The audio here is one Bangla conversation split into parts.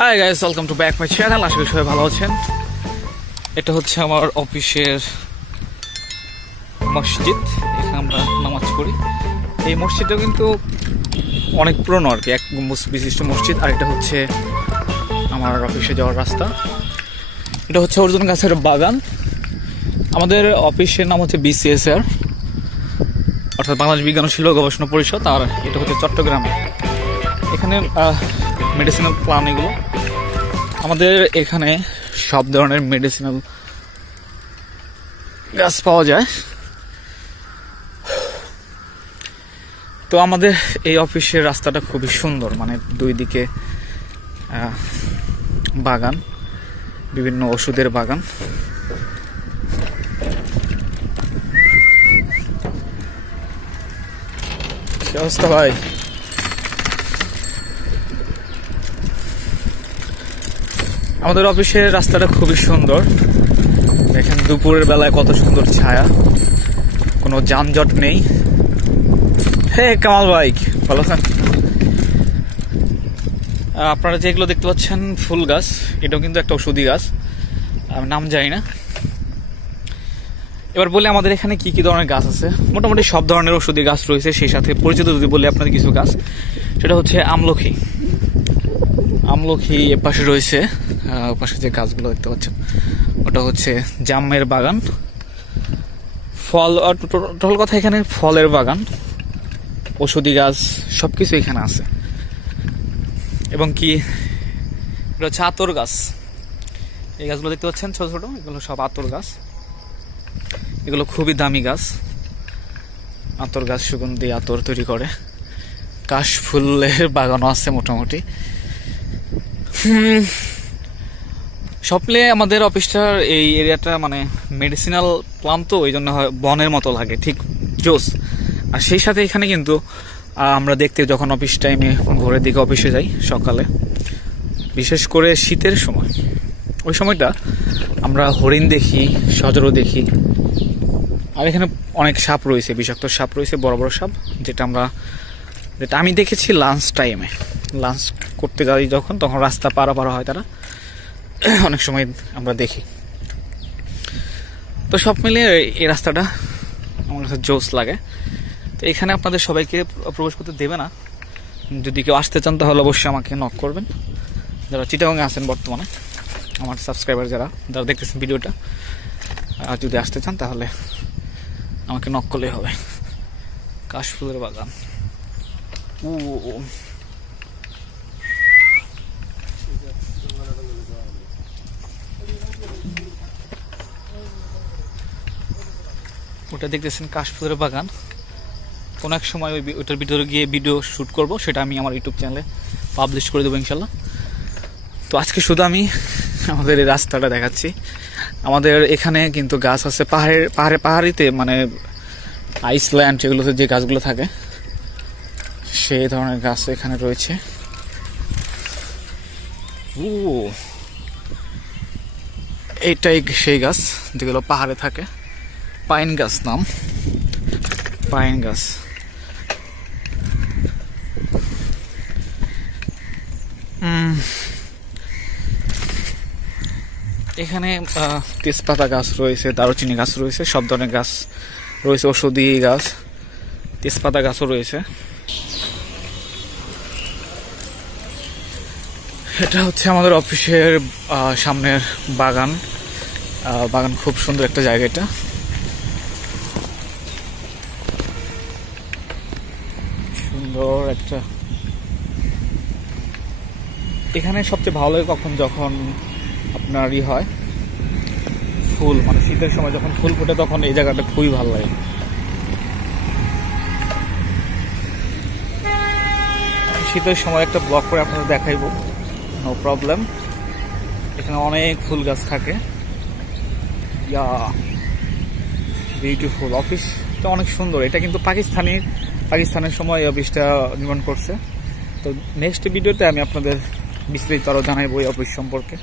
High guys, welcome to back my channel. আশা করি সবাই ভালো আছেন। এটা হচ্ছে আমার অফিসের মসজিদ, এখানে আমরা নামাজ পড়ি। এই মসজিদটা কিন্তু অনেক পুরনো আর কি, এক গম্বুজ বিশিষ্ট মসজিদ। আর এটা হচ্ছে আমার অফিসে যাওয়ার রাস্তা। এটা হচ্ছে অর্জুন গাছের বাগান। আমাদের অফিসের নাম হচ্ছে BCSR, অর্থাৎ বাংলাদেশ বিজ্ঞান ও শিল্প গবেষণা পরিষদ। আর এটা হচ্ছে চট্টগ্রামে। এখানে মেডিসিনাল প্লান্ট এগুলো, আমাদের এখানে সব ধরনের মেডিসিনাল গাছ পাওয়া যায়। তো আমাদের এই অফিসের রাস্তাটা খুবই সুন্দর, মানে দুই দিকে বাগান, বিভিন্ন ওষুধের বাগান। কি অবস্থা ভাই? আমাদের অফিসের রাস্তাটা খুবই সুন্দর। দেখেন দুপুরের বেলায় কত সুন্দর ছায়া, কোনো যানজট নেই। হে কামাল ভাই, ভালো আছেন? আপনারা যেগুলো দেখতে পাচ্ছেন ফুল গাছ, এটাও কিন্তু একটা ওষুধি গাছ, আমি নাম জানি না। এবার বলে আমাদের এখানে কি কি ধরনের গাছ আছে। মোটামুটি সব ধরনের ওষুধি গাছ রয়েছে। সেই সাথে পরিচিত যদি বলি আপনাদের কিছু গাছ, সেটা হচ্ছে আমলখি। আমলখি এপাশে রয়েছে, ওপাশে যে গাছগুলো দেখতে পাচ্ছেন ওটা হচ্ছে জামের বাগান। ফল, টোটাল কথা এখানে ফলের বাগান, ওষুধি গাছ সবকিছু এখানে আছে। এবং কি এটা হচ্ছে আতর গাছ। এই গাছগুলো দেখতে পাচ্ছেন ছোট ছোট, এগুলো সব আতর গাছ। এগুলো খুবই দামি গাছ। আতর গাছ সুগন্ধি আতর তৈরি করে। কাশ ফুলের বাগানও আছে মোটামুটি। সব মিলিয়ে আমাদের অফিসটার এই এরিয়াটা মানে মেডিসিনাল প্লান্ট, তো ওই জন্য বনের মতো লাগে, ঠিক জোস। আর সেই সাথে এখানে কিন্তু আমরা দেখতে যখন অফিস টাইমে ভোরের দিকে অফিসে যাই সকালে, বিশেষ করে শীতের সময়, ওই সময়টা আমরা হরিণ দেখি, সজরও দেখি। আর এখানে অনেক সাপ রয়েছে, বিষাক্ত সাপ রয়েছে, বড় বড় সাপ, যেটা আমি দেখেছি লাঞ্চ টাইমে। লাঞ্চ করতে যাই যখন, তখন রাস্তা পারাপার হয় তারা, অনেক সময় আমরা দেখি। তো সব মিলিয়ে এই রাস্তাটা আমার কাছে জোস লাগে। তো এখানে আপনাদের সবাইকে প্রবেশ করতে দেবে না। যদি কেউ আসতে চান তাহলে অবশ্যই আমাকে নক করবেন। যারা চিটাগাংয়ে আছেন বর্তমানে, আমার সাবস্ক্রাইবার যারা দেখতেছেন ভিডিওটা, আর যদি আসতে চান তাহলে আমাকে নক করলেই হবে। কাশফুলের বাগান। ওটা দেখতেছেন কাশফুলের বাগান। কোনো এক সময় ওইটার ভিতরে গিয়ে ভিডিও শ্যুট করব, সেটা আমি আমার ইউটিউব চ্যানেলে পাবলিশ করে দেবো ইনশাল্লাহ। তো আজকে শুধু আমি আমাদের এই রাস্তাটা দেখাচ্ছি। আমাদের এখানে কিন্তু গাছ আছে, পাহাড়িতে, মানে আইসল্যান্ড এগুলোতে যে গাছগুলো থাকে সেই ধরনের গাছ এখানে রয়েছে। এইটাই সেই গাছ যেগুলো পাহাড়ে থাকে, পাইন গাছ নাম, পাইন গাছ। এখানে তেজপাতা গাছ রয়েছে, দারুচিনি গাছ রয়েছে, সব ধরনের গাছ রয়েছে, ওষুধি গাছ, তেজপাতা গাছও রয়েছে। এটা হচ্ছে আমাদের অফিসের সামনের বাগান। বাগান খুব সুন্দর একটা জায়গা, এটা সুন্দর একটা। এখানে সবচেয়ে ভালো লাগে যখন আপনার হয় ফুল, মানে শীতের সময় যখন ফুল ফোটে, তখন এই জায়গাটা খুবই ভালো লাগে। শীতের সময় একটা ব্লগ করে আপনাদের দেখাইবো, নো প্রবলেম। এখানে অনেক ফুল গাছ থাকে। বিউটিফুল অফিসটা, অনেক সুন্দর। এটা কিন্তু পাকিস্তানের সময় অফিসটা নির্মাণ করছে। তো নেক্সট ভিডিওতে আমি আপনাদের বিস্তারিত আরো জানাইবো এই অফিস সম্পর্কে।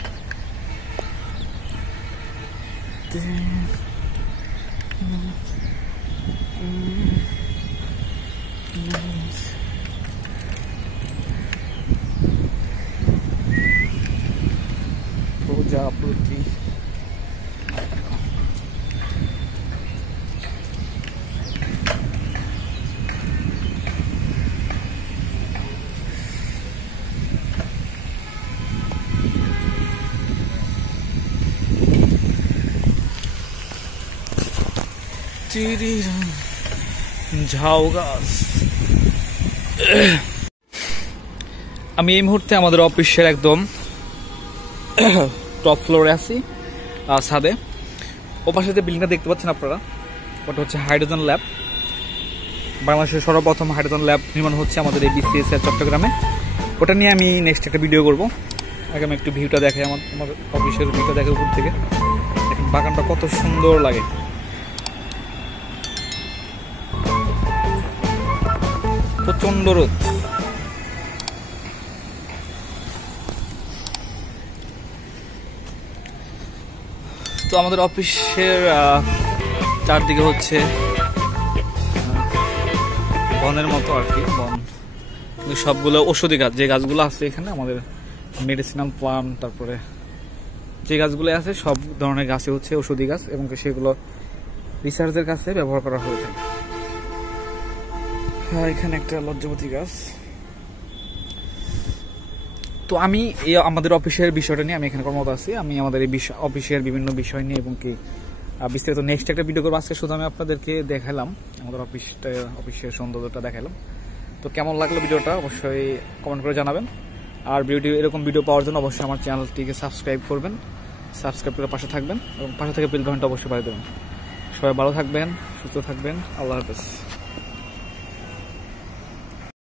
ঝাউ গাছ। আমি এই মুহূর্তে আমাদের অফিসের একদম টপ ফ্লোরে আছি, ছাদে। ওপাশে যে বিল্ডিংটা দেখতে পাচ্ছেন আপনারা, ওটা হচ্ছে হাইড্রোজেন ল্যাব। বাংলাদেশের সর্বপ্রথম হাইড্রোজেন ল্যাব নির্মাণ হচ্ছে আমাদের এই BCS চট্টগ্রামে। ওটা নিয়ে আমি নেক্সট একটা ভিডিও করব। আগে আমি একটু ভিউটা দেখাই, আমাদের অফিসের ভিউটা দেখে উপর থেকে। দেখেন বাগানটা কত সুন্দর লাগে। প্রচন্ড রোদ। তো আমাদের অফিসের চারদিকে হচ্ছে বনের মতো আর কি, বন, কিন্তু সবগুলো ঔষধি গাছ। যে গাছগুলো আছে এখানে আমাদের মেডিসিনাল প্লান্ট, তারপরে যে গাছগুলো আছে সব ধরনের গাছই হচ্ছে ঔষধি গাছ, এবং সেগুলো রিসার্চের কাছে ব্যবহার করা হয়ে থাকে। হ্যাঁ, এখানে একটা লজ্জাবতী গাছ। তো আমি এই আমাদের অফিসের বিষয়টা নিয়ে আমি এখানে কর্মরত আছি। আমি আমাদের এই অফিসের বিভিন্ন বিষয় নিয়ে এবং কি বিস্তারিত নেক্সট একটা ভিডিও করবো। আজকে শুধু আমি আপনাদেরকে দেখালাম আমাদের অফিসের সৌন্দর্যটা দেখালাম। তো কেমন লাগলো ভিডিওটা অবশ্যই কমেন্ট করে জানাবেন। আর এরকম ভিডিও পাওয়ার জন্য অবশ্যই আমার চ্যানেলটিকে সাবস্ক্রাইব করবেন, সাবস্ক্রাইব করে পাশে থাকবেন এবং পাশে থেকে বেল বাটনটা অবশ্যই বাজিয়ে দেবেন। সবাই ভালো থাকবেন, সুস্থ থাকবেন। আল্লাহ হাফেজ।